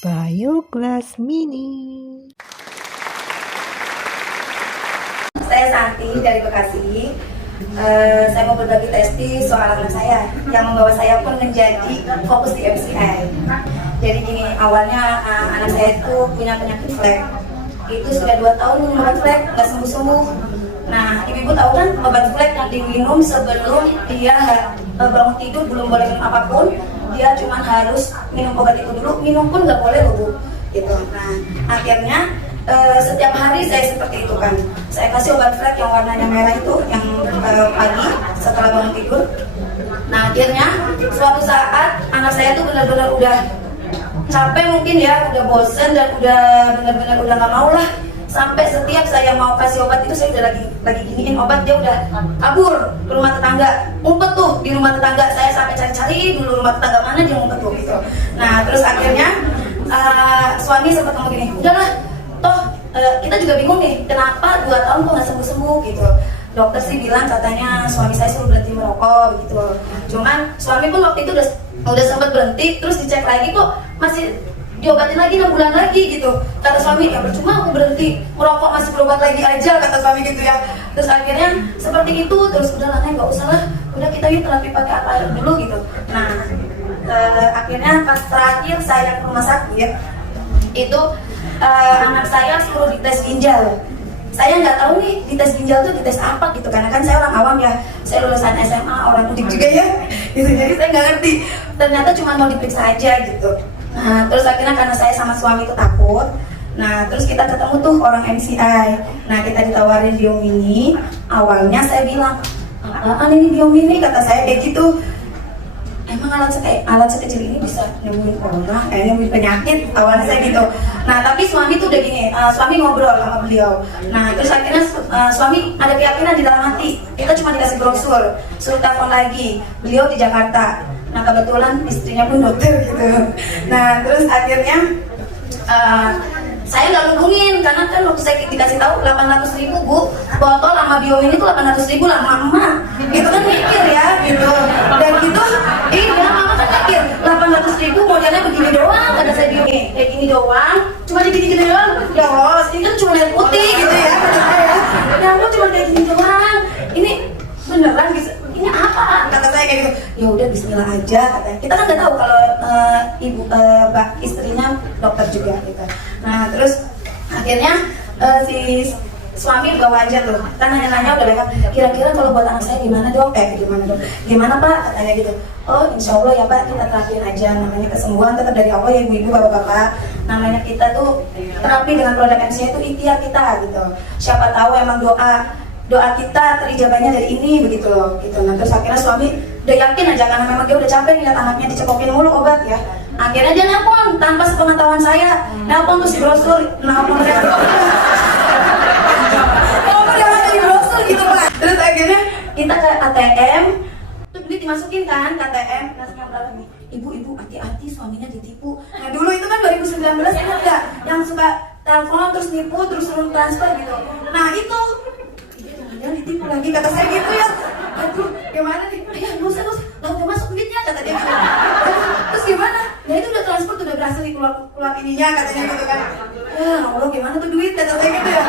Bioglass Mini. Saya Santi dari Bekasi. Saya mau berbagi testis soal anak saya yang membawa saya pun menjadi fokus di MCI. Jadi gini, awalnya anak saya itu punya penyakit flek. Itu sudah 2 tahun minum obat flek, nggak sembuh-sembuh. Nah, ibu-ibu tahu kan obat flek yang diminum sebelum dia bangun tidur belum boleh minum apapun. Dia cuma harus minum obat itu dulu, minum pun nggak boleh loh Bu. Gitu. Nah, akhirnya setiap hari saya seperti itu kan. Saya kasih obat flek yang warnanya merah itu yang pagi setelah bangun tidur. Nah, akhirnya suatu saat anak saya tuh benar-benar udah capek mungkin ya, udah bosen dan udah benar-benar udah nggak mau lah. Sampai setiap saya mau kasih obat itu saya udah lagi giniin obat, dia udah kabur ke rumah tetangga, ngumpet tuh di rumah tetangga. Saya sampai cari-cari dulu rumah tetangga mana dia ngumpet tuh gitu. Nah, terus akhirnya suami sempat ngomong gini, udahlah, toh kita juga bingung nih, kenapa 2 tahun kok nggak sembuh-sembuh gitu. Dokter sih bilang katanya suami saya suruh berhenti merokok gitu. Cuman suami pun waktu itu udah sempat berhenti, terus dicek lagi kok masih diobatin lagi 6 bulan lagi gitu. Kata suami, ya percuma aku berhenti merokok, masih berobat lagi aja, kata suami gitu ya. Terus akhirnya seperti itu, terus udah lah nggak usah lah, udah kita yuk terapi pakai apa dulu gitu. Nah, akhirnya pas terakhir saya ke rumah sakit itu anak saya suruh dites ginjal. Saya nggak tahu nih dites ginjal tuh dites apa gitu, karena kan saya orang awam ya, saya lulusan SMA, orang mudik juga ya gitu, jadi saya nggak ngerti. Ternyata cuma mau diperiksa aja gitu. Nah, terus akhirnya karena saya sama suami itu takut, nah terus kita ketemu tuh orang MCI. Nah, kita ditawarin Biomini. Awalnya saya bilang, apaan ini Biomini, kata saya kayak gitu. Emang alat sekecil ini bisa nemuin corona, nemuin penyakit, awalnya saya gitu. Nah, tapi suami tuh udah gini, suami ngobrol sama beliau. Nah, terus akhirnya suami ada keyakinan di dalam hati, kita cuma dikasih brosur, suruh telepon lagi, beliau di Jakarta. Nah, kebetulan istrinya pun dokter gitu. Nah, terus akhirnya saya nggak hubungin, karena kan waktu saya dikasih tahu 800.000 Bu, botol sama Biomini itu 800.000 lah, mama gitu kan mikir ya gitu. Dan gitu, iya mama kan mikir 800.000 modelnya begini doang, kata saya Biomini kayak gini doang, cuma digini-gini doang, ya Allah, ini kan cuma lihat putih gitu ya, kata saya. Ya aku cuma kayak gini doang, ini beneran bisa, ini apa, kata saya kayak gitu. Ya udah Bismillah aja, katanya. Kita kan nggak tahu kalau istrinya dokter juga gitu. Nah, terus akhirnya si suami bawa aja tuh, kan nanya-nanya udah lewat, kira-kira kalau buat anak saya gimana dok, gimana dok, gimana Pak, katanya gitu. Oh insya Allah ya Pak, kita terapiin aja, namanya kesembuhan tetap dari Allah ya ibu-ibu bapak-bapak. Namanya kita tuh terapi dengan produk MCI itu ikhtiar kita gitu. Siapa tahu emang doa kita terijabahnya dari ini begitu loh gitu. Nah, terus akhirnya suami udah yakin aja, karena memang dia udah capek lihat anaknya dicekokin mulu obat ya. Akhirnya dia nelpon tanpa sepengetahuan saya, nelpon tuh si brosur, nelpon dia di brosur gitu Pak. Terus akhirnya kita ke ATM, tuh duit dimasukin kan ke ATM, ngasihnya berapa nih? Ibu hati-hati suaminya ditipu. Nah dulu itu kan 2019 kan enggak yang suka telepon terus nipu terus suruh transfer gitu. Nah itu dia ditipu lagi, kata saya gitu ya. Aduh gimana nih, ayah nggak usah udah masuk duitnya, kata dia gitu. Terus gimana, ya itu udah transfer udah berhasil keluar ininya, katanya gitu kan. Ya Allah gimana tuh duit, kata saya gitu ya.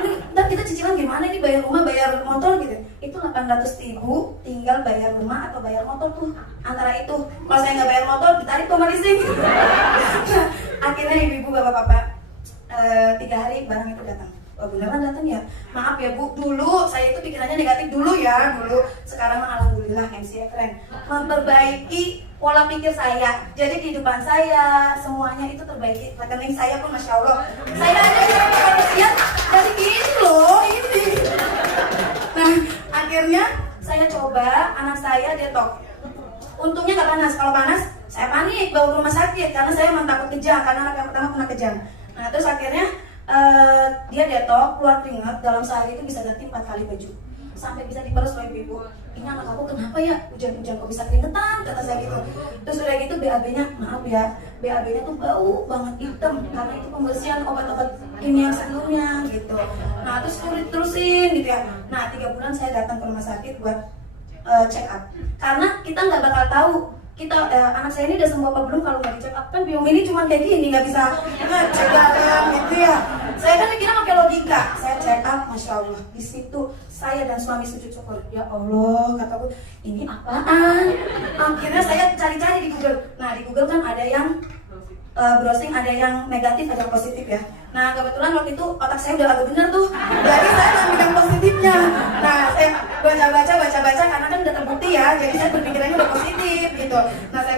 Ini ntar kita cicilan gimana, ini bayar rumah bayar motor gitu. Itu 800.000 tinggal bayar rumah atau bayar motor tuh, antara itu. Kalau saya nggak bayar motor ditarik tuh sama leasing. Nah, akhirnya ibu-ibu bapak-bapak 3 hari barang itu datang. Oh beneran datang ya? Maaf ya Bu, dulu saya itu pikirannya negatif dulu ya, dulu. Sekarang alhamdulillah MCI keren, memperbaiki pola pikir saya. Jadi kehidupan saya semuanya itu terbaiki. Rekening saya pun masya Allah, saya aja lihat dari ini loh ini. Nah akhirnya saya coba, anak saya detok. Untungnya nggak panas, kalau panas saya panik bawa ke rumah sakit karena saya memang takut kejang, karena anak yang pertama kena kejang. Nah terus akhirnya dia detok, keluar keringat, dalam sehari itu bisa ganti 4 kali baju, sampai bisa diperes oleh ibu. Ini anak aku kenapa ya, hujan-hujan kok bisa keringetan, kata saya gitu. Terus udah gitu BAB-nya, maaf ya, BAB-nya tuh bau banget hitam, karena itu pembersihan obat-obat kimia sebelumnya gitu. Nah terus terusin gitu ya. Nah 3 bulan saya datang ke rumah sakit buat check up, karena kita nggak bakal tahu anak saya ini udah sembuh apa belum kalau nggak dicek up, kan biom ini cuma kayak gini, nggak bisa ngecek dalam gitu ya. Saya kan mikirnya pakai logika, saya check up, masya Allah. Di situ saya dan suami sujud syukur, ya Allah, kataku ini apaan? Akhirnya saya cari-cari di Google. Nah di Google kan ada yang browsing, ada yang negatif, ada yang positif ya. Nah kebetulan waktu itu otak saya udah agak bener tuh, jadi saya ambil yang positifnya. Nah saya baca karena kan udah terbukti ya, jadi saya berpikirannya udah positif gitu. Nah saya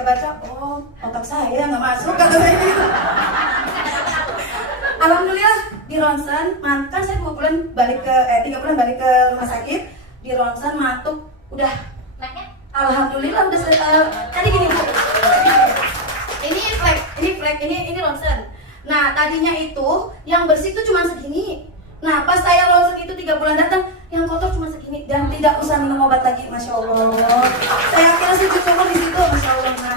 baca, oh otak saya nggak masuk kata saya gitu. Alhamdulillah di ronsen, kan saya 3 bulan balik ke rumah sakit, di ronsen matuk udah, alhamdulillah udah tadi gini Bu. Ini ronsen. Nah tadinya itu yang bersih itu cuma segini. Nah pas saya ronsen itu 3 bulan datang, yang kotor cuma segini dan tidak usah minum obat lagi, masya Allah. Saya kira sujud syukur di situ, masya Allah. Nah,